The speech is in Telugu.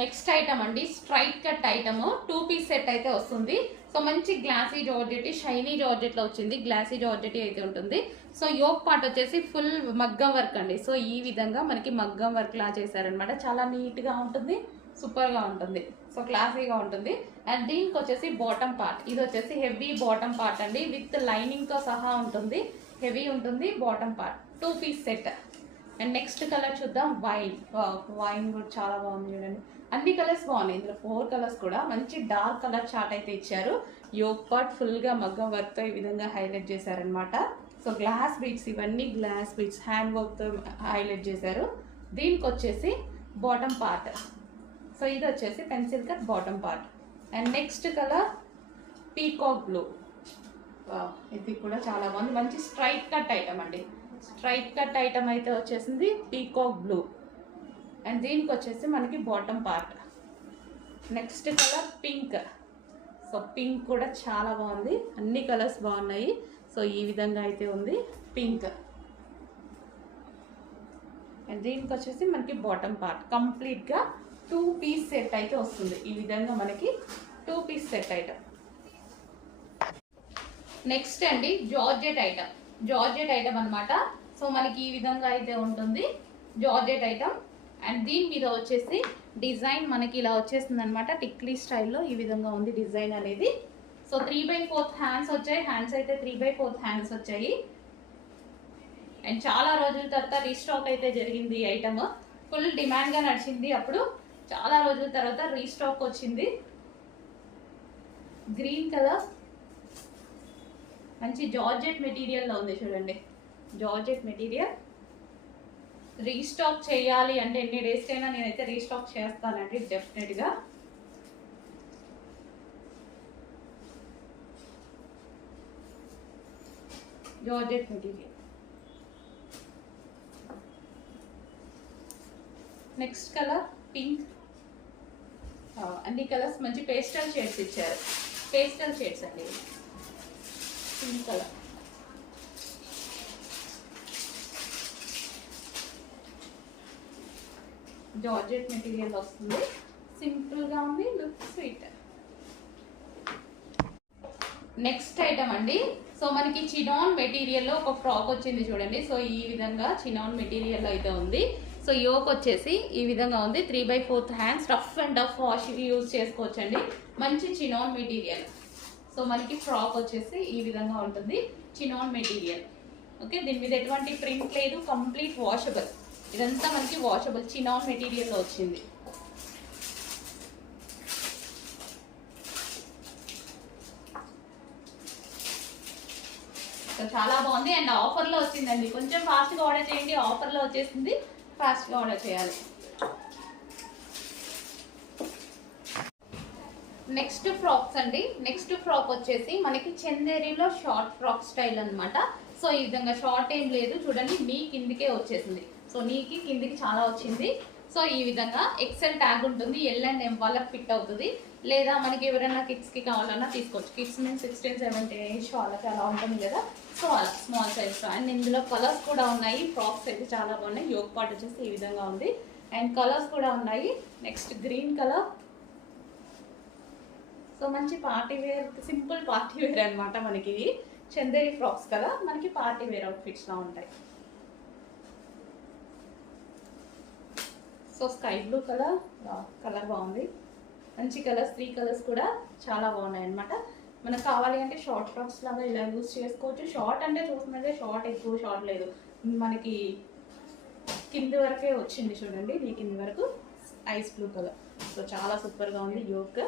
నెక్స్ట్ ఐటమ్ అండి straight cut item 2 piece set అయితే వస్తుంది. సో మంచి గ్లాసీ జార్జెట్, షైనీ జార్జెట్ లో వచ్చింది. గ్లాసీ జార్జెట్ అయితే ఉంటుంది. సో యోక్ పార్ట్ వచ్చేసి ఫుల్ మగ్గం వర్క్ అండి. సో ఈ విధంగా మనకి మగ్గం వర్క్ లా చేశారనమాట. చాలా నీట్ గా ఉంటుంది, సూపర్ గా ఉంటుంది. సో క్లాసీగా ఉంటుంది. అండ్ దీనికి వచ్చేసి బాటమ్ పార్ట్, ఇది వచ్చేసి హెవీ బాటమ్ పార్ట్ అండి. విత్ లైనింగ్ తో సహా ఉంటుంది. హెవీ ఉంటుంది bottom part. 2 piece set. And next colour చూద్దాం. వైన్ కూడా చాలా బాగుంది చూడండి. అన్ని కలర్స్ బాగున్నాయి. ఇందులో 4 కలర్స్ కూడా మంచి డార్క్ కలర్ చార్ట్ అయితే ఇచ్చారు. యోక్ పార్ట్ ఫుల్ గా మగ్గం వర్క్ తో ఈ విధంగా హైలైట్ చేశారనమాట. సో గ్లాస్ బీడ్స్, ఇవన్నీ గ్లాస్ బీడ్స్ హ్యాండ్ వర్క్ తో హైలైట్ చేశారు. దీనికి వచ్చేసి బాటమ్ పార్ట్. సో ఇది వచ్చేసి pencil cut bottom part. And next colour peacock blue. ఇది కూడా చాలా బాగుంది. మంచి స్ట్రైట్ కట్ ఐటమ్ అండి. స్ట్రైట్ కట్ ఐటమ్ అయితే వచ్చేసింది పీకాక్ బ్లూ. అండ్ దీనికి వచ్చేసి మనకి bottom part. Next colour pink. So pink కూడా చాలా బాగుంది. అన్ని కలర్స్ బాగున్నాయి. సో ఈ విధంగా అయితే ఉంది పింక్. అండ్ దీనికి వచ్చేసి మనకి బాటమ్ పార్ట్. కంప్లీట్గా 2 పీస్ సెట్ అయితే వస్తుంది. ఈ విధంగా మనకి 2 పీస్ సెట్ ఐటమ్. నెక్స్ట్ అండి జార్జెట్ ఐటమ్. జార్జెట్ ఐటమ్ అనమాట. సో మనకి ఈ విధంగా అయితే ఉంటుంది జార్జెట్ ఐటమ్. అండ్ దీని మీద వచ్చేసి డిజైన్ మనకి ఇలా వచ్చేస్తుంది అనమాట. టిక్లీ స్టైల్లో ఈ విధంగా ఉంది డిజైన్ అనేది. సో 3/4 హ్యాండ్స్ వచ్చాయి. హ్యాండ్స్ అయితే 3/4 హ్యాండ్స్ వచ్చాయి. అండ్ చాలా రోజుల తర్వాత రీస్టాక్ అయితే జరిగింది ఈ ఐటమ్. ఫుల్ డిమాండ్గా నడిచింది. అప్పుడు చాలా రోజుల తర్వాత రీస్టాక్ వచ్చింది. గ్రీన్ కలర్ మంచి జార్జెట్ మెటీరియల్లో ఉంది చూడండి. Georgette material. రీస్టాక్ చేయాలి అంటే ఎన్ని డేస్ అయినా నేనైతే రీస్టాక్ చేస్తానండి డెఫినెట్గా. Georgette material. Next colour pink. అన్ని కలర్స్ మంచి పేస్టల్ షేడ్స్ ఇచ్చారు. పేస్టల్ షేడ్స్ అండి. Pink colour. జార్జెట్ మెటీరియల్ వస్తుంది. సింపుల్ గా ఉంది. Look sweet. నెక్స్ట్ ఐటమ్ అండి. సో మనకి చినాన్ మెటీరియల్ లో ఒక ఫ్రాక్ వచ్చింది చూడండి. సో ఈ విధంగా చినాన్ మెటీరియల్ అయితే ఉంది. సో యోక్ వచ్చేసి ఈ విధంగా ఉంది. 3/4 hands. Rough and tough wash use చేసుకోవచ్చండి. మంచి చినాన్ మెటీరియల్. సో మనకి ఫ్రాక్ వచ్చేసి ఈ విధంగా ఉంటుంది. Chinon material. ఓకే, దీని మీద ఎటువంటి ప్రింట్ లేదు. Complete washable. ఇదంతా మనకి వాషబుల్ చినాన్ మెటీరియల్లో వచ్చింది. సో చాలా బాగుంది. అండ్ ఆఫర్లో వచ్చిందండి. కొంచెం ఫాస్ట్గా ఆర్డర్ చేయండి. ఆఫర్లో వచ్చేసింది. ఫాస్ట్గా ఆర్డర్ చేయాలి. నెక్స్ట్ ఫ్రాక్స్ అండి. నెక్స్ట్ ఫ్రాక్ వచ్చేసి మనకి చందేరిలో షార్ట్ ఫ్రాక్ స్టైల్ అనమాట. సో ఈ విధంగా షార్ట్ ఏం లేదు చూడండి. నీ కిందికే వచ్చేసింది. సో నీకి కిందికి చాలా వచ్చింది. సో ఈ విధంగా ఎక్సెల్ ట్యాగ్ ఉంటుంది. ఎల్ అండ్ ఎం వాళ్ళకి ఫిట్ అవుతుంది. లేదా మనకి ఎవరైనా కిడ్స్కి కావాలన్నా తీసుకోవచ్చు. కిడ్స్ మీన్స్ 16, 17 ఏజ్ వాళ్ళకి అలా ఉంటుంది కదా. సో అలా స్మాల్ సైజ్. అండ్ ఇందులో కలర్స్ కూడా ఉన్నాయి. ఫ్రాక్స్ అయితే చాలా బాగున్నాయి. యోక్ పార్ట్ వచ్చేసి ఈ విధంగా ఉంది. అండ్ కలర్స్ కూడా ఉన్నాయి. Next green colour. సో మంచి party wear, simple party wear అనమాట. మనకి ఇది చందేరి ఫ్రాక్స్ కదా, మనకి పార్టీ వేర్ అవుట్ఫిట్స్ లా ఉంటాయి. So sky blue colour. Colour బాగుంది. మంచి కలర్స్. 3 కలర్స్ కూడా చాలా బాగున్నాయి అనమాట. మనకు కావాలి అంటే షార్ట్ ఫ్రాక్స్ లాగా ఇలా యూజ్ చేసుకోవచ్చు. షార్ట్ అంటే చూస్తుందంటే షార్ట్ ఎక్కువ షార్ట్ లేదు. మనకి కింది వరకే వచ్చింది చూడండి. ఈ కింది వరకు ఐస్ బ్లూ కలర్. సో చాలా సూపర్గా ఉంది యోక్.